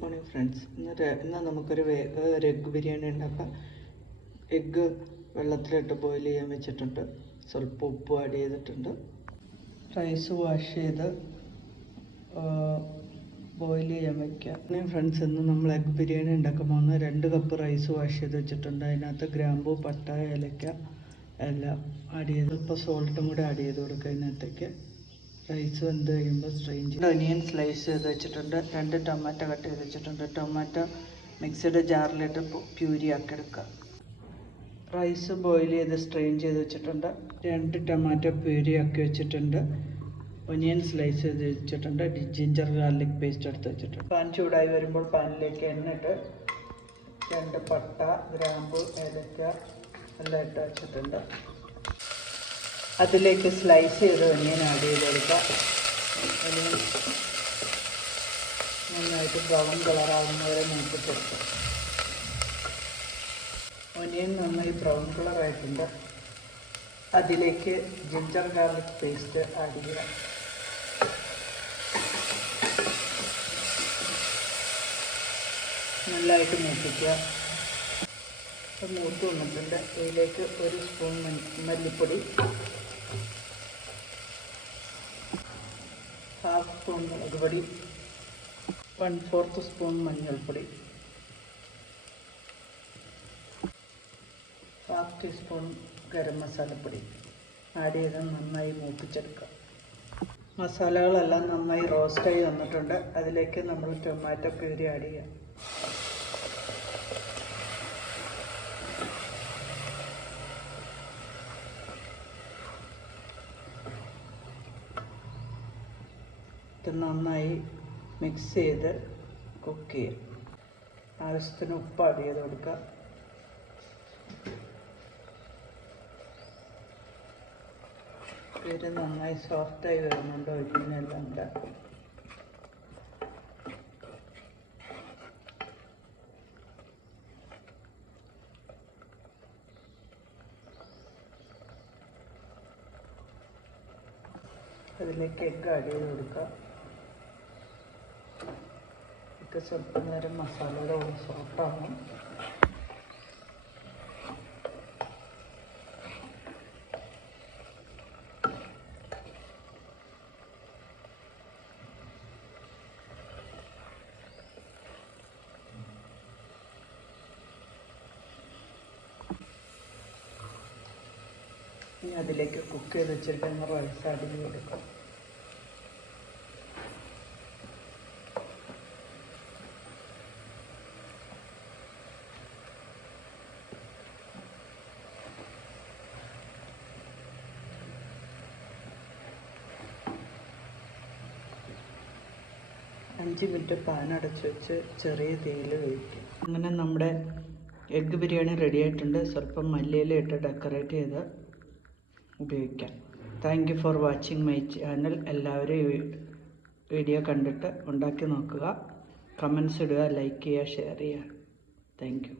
Morning friends. ഇന്ന് നമുക്കൊരു egg biryani ഉണ്ടാക്കാം. എഗ്ഗ് വെള്ളത്തിലിട്ട് ബോയിൽ ചെയ്യാൻ വെച്ചിട്ടുണ്ട്. സ്വല്പം ഉപ്പ് ആഡ് ചെയ്തിട്ടുണ്ട്. റൈസ് വാഷ് ചെയ്ത് ബോയിൽ ചെയ്യാൻ വയ്ക്കുക. ഫ്രണ്ട്സ്, ഇന്ന് നമ്മൾ എഗ്ഗ് ബിരിയാണി ഉണ്ടാക്കാൻ പോകുന്നത് 2 കപ്പ് റൈസ് വാഷ് ചെയ്ത് വെച്ചിട്ടുണ്ട്. അതിനകത്ത് ഗ്രാമ്പൂ, പട്ട, ഏലക്ക എല്ലാം ആഡ് ചെയ്ത് ഇപ്പോൾ സോൾട്ടും കൂടെ ആഡ് ചെയ്ത് കൊടുക്കുക. അതിനകത്തേക്ക് റൈസ് വെന്ത് കഴിയുമ്പോൾ സ്ട്രെയിൻ ചെയ്ത് ഒനിയൻ സ്ലൈസ് ചെയ്ത് വെച്ചിട്ടുണ്ട്. 2 ടൊമാറ്റോ കട്ട് ചെയ്ത് വെച്ചിട്ടുണ്ട്. ടൊമാറ്റോ മിക്സിയുടെ ജാറിലിട്ട് പ്യൂരി ആക്കി എടുക്കുക. റൈസ് ബോയിൽ ചെയ്ത് സ്ട്രെയിൻ ചെയ്ത് വെച്ചിട്ടുണ്ട്. 2 ടൊമാറ്റോ പ്യൂരി ആക്കി വെച്ചിട്ടുണ്ട്. ഒനിയൻ സ്ലൈസ് ചെയ്ത് വെച്ചിട്ടുണ്ട്. ജിഞ്ചർ ഗാർലിക് പേസ്റ്റ് എടുത്ത് വെച്ചിട്ടുണ്ട്. പാൻ ചൂടായി വരുമ്പോൾ പാനിലേക്ക് എണ്ണ ഇട്ട് 2 പട്ട, ഗ്രാമ്പു, ഏലക്ക എല്ലാം ഇട്ട് വെച്ചിട്ടുണ്ട്. അതിലേക്ക് സ്ലൈസ് ചെയ്ത് ഒനിയൻ ആഡ് ചെയ്ത് കൊടുക്കുക. ഒനിയൻ നന്നായിട്ട് ബ്രൗൺ കളറാകുന്നവരെ മൂപ്പിച്ചെടുക്കുക. ഒനിയൻ നന്നായി ബ്രൗൺ കളറായിട്ടുണ്ട്. അതിലേക്ക് ജിഞ്ചർ ഗാർലിക് പേസ്റ്റ് ആഡ് ചെയ്യുക. നല്ലതായിട്ട് മൂപ്പിക്കുക. മൂത്ത് വന്നിട്ടുണ്ട്. ഇതിലേക്ക് 1 സ്പൂൺ മല്ലിപ്പൊടി, 1/2 സ്പൂൺ മുളക് പൊടി, 1/4 സ്പൂൺ മഞ്ഞൾപ്പൊടി, 1/2 ടീസ്പൂൺ ഗരം മസാലപ്പൊടി ആഡ് ചെയ്ത് നന്നായി മൂപ്പിച്ചെടുക്കുക. മസാലകളെല്ലാം നന്നായി റോസ്റ്റായി വന്നിട്ടുണ്ട്. അതിലേക്ക് നമ്മൾ ടൊമാറ്റോ പ്യൂരി ആഡ് ചെയ്യാം. ഇത് നന്നായി മിക്സ് ചെയ്ത് കുക്ക് ചെയ്യുക. ആവശ്യത്തിന് ഉപ്പ് ആഡ് ചെയ്ത് കൊടുക്കുക. ഇത് നന്നായി സോഫ്റ്റായി വരുന്നുണ്ട്. ഒരിജിനെല്ലാം ഉണ്ട്. അതിലേക്ക് എഗ്ഗ് ആഡ് ചെയ്ത് കൊടുക്കുക. ഇത് സ്വല്പം നേരം മസാലയുടെ കൂടെ സോഫ്റ്റാകും. ഇനി അതിലേക്ക് കുക്ക് ചെയ്ത് വെച്ചിരിക്കുന്ന റൈസ് ആഡ് ചെയ്ത് കൊടുക്കാം. അഞ്ച് മിനിറ്റ് പാൻ അടച്ച് വെച്ച് ചെറിയ തീയിൽ വേവിക്കും. അങ്ങനെ നമ്മുടെ എഗ്ഗ് ബിരിയാണി റെഡി ആയിട്ടുണ്ട്. സ്വല്പം മല്ലിയില ഇട്ട് ഡെക്കറേറ്റ് ചെയ്ത് ഉപയോഗിക്കാം. Thank you for watching my channel. എല്ലാവരും ഈ വീഡിയോ കണ്ടിട്ട് ഉണ്ടാക്കി നോക്കുക. കമൻസ് ഇടുക, ലൈക്ക് ചെയ്യുക, ഷെയർ ചെയ്യുക. Thank you.